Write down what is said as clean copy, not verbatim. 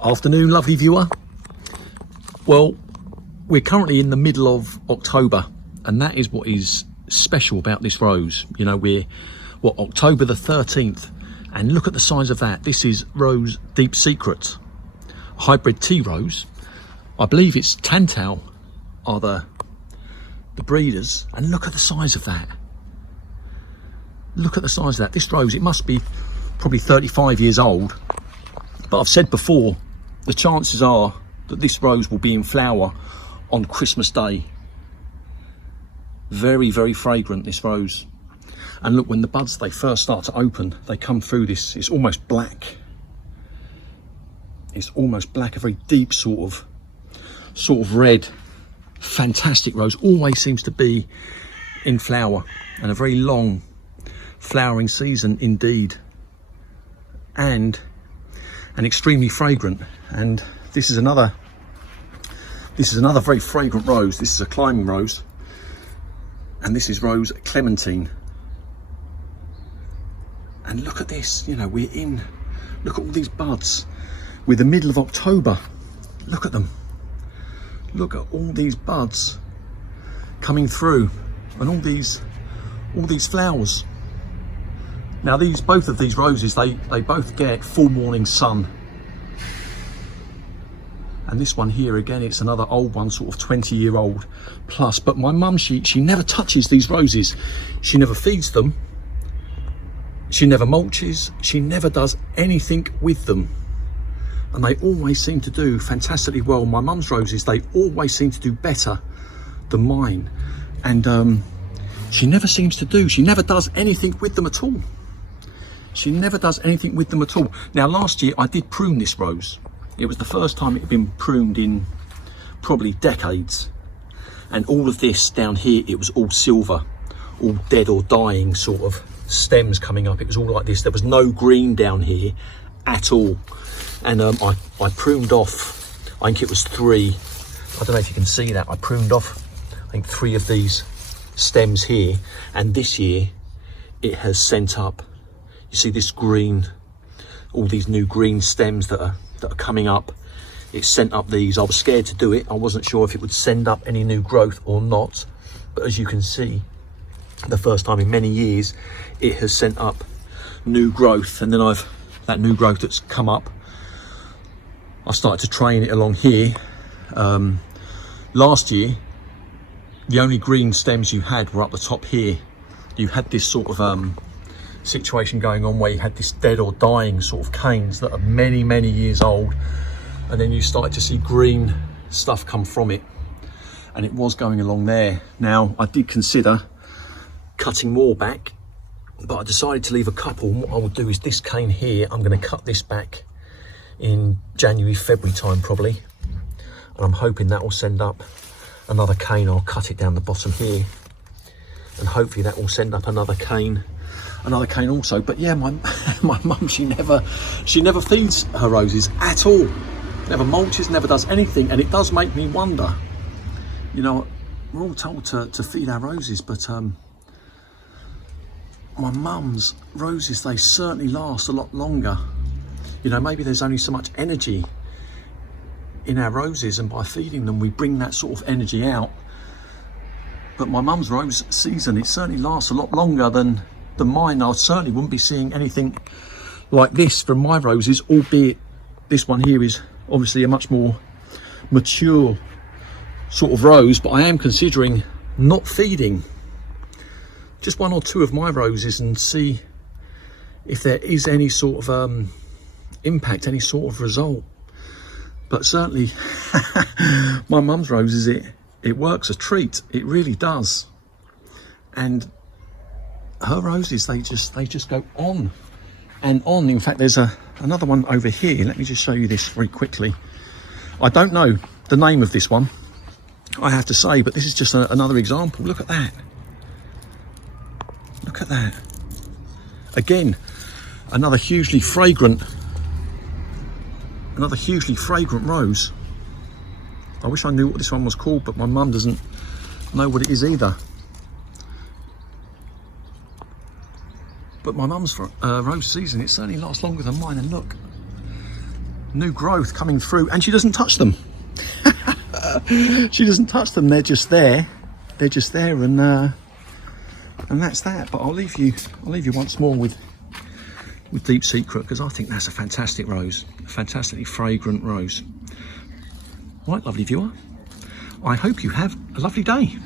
Afternoon, lovely viewer. Well, we're currently in the middle of October, and that is what is special about this rose. You know, we're October the 13th, and look at the size of that. This is Rose Deep Secret, hybrid tea rose. I believe it's Tantal are the breeders, and look at the size of that. Look at the size of that. This rose, it must be probably 35 years old, but I've said before, the chances are that this rose will be in flower on Christmas Day. Very, very fragrant, this rose. And look, when the buds, they first start to open, they come through this, it's almost black. It's almost black, a very deep sort of red. Fantastic rose, always seems to be in flower, and a very long flowering season indeed. And extremely fragrant. And this is another very fragrant rose. This is a climbing rose, and this is Rose Clementine. And look at this, you know, look at all these buds. We're the middle of October. Look at them. Look at all these buds coming through, and all these flowers. Now both of these roses, they both get full morning sun. And this one here, again, it's another old one, sort of 20-year-old plus. But my mum, she never touches these roses. She never feeds them. She never mulches. She never does anything with them. And they always seem to do fantastically well. My mum's roses, they always seem to do better than mine. And she never does anything with them at all. She never does anything with them at all. Now, last year I did prune this rose. It was the first time it had been pruned in probably decades. And all of this down here, it was all silver, all dead or dying sort of stems coming up. It was all like this. There was no green down here at all. And I pruned off, I think it was 3. I don't know if you can see that. I pruned off, I think 3 of these stems here. And this year it has sent up, you see this green, all these new green stems that are coming up. It sent up these. I was scared to do it. I wasn't sure if it would send up any new growth or not, but as you can see, the first time in many years it has sent up new growth. And then that new growth that's come up, I started to train it along here. Last year the only green stems you had were up the top here. You had this sort of situation going on where you had this dead or dying sort of canes that are many years old, and then you started to see green stuff come from it, and it was going along there. Now, I did consider cutting more back, but I decided to leave a couple. And what I will do is this cane here, I'm going to cut this back in January, February time probably, and I'm hoping that will send up another cane. I'll cut it down the bottom here, and hopefully that will send up another cane also. But yeah, my mum, she never feeds her roses at all, never mulches, never does anything. And it does make me wonder, you know, we're all told to feed our roses, but my mum's roses, they certainly last a lot longer. You know, maybe there's only so much energy in our roses, and by feeding them we bring that sort of energy out. But my mum's rose season, it certainly lasts a lot longer than mine. I certainly wouldn't be seeing anything like this from my roses, albeit this one here is obviously a much more mature sort of rose. But I am considering not feeding just 1 or 2 of my roses and see if there is any sort of impact, any sort of result. But certainly my mum's roses, it works a treat. It really does. And her roses, they just go on and on. In fact, there's another one over here. Let me just show you this very quickly. I don't know the name of this one, I have to say, but this is just another example. Look at that. Look at that. Again, another hugely fragrant rose. I wish I knew what this one was called, but my mum doesn't know what it is either. But my mum's rose season, it certainly lasts longer than mine. And look, new growth coming through, and she doesn't touch them. She doesn't touch them. They're just there. They're just there, and that's that. But I'll leave you once more with Deep Secret, because I think that's a fantastic rose, a fantastically fragrant rose. Right, lovely viewer, I hope you have a lovely day.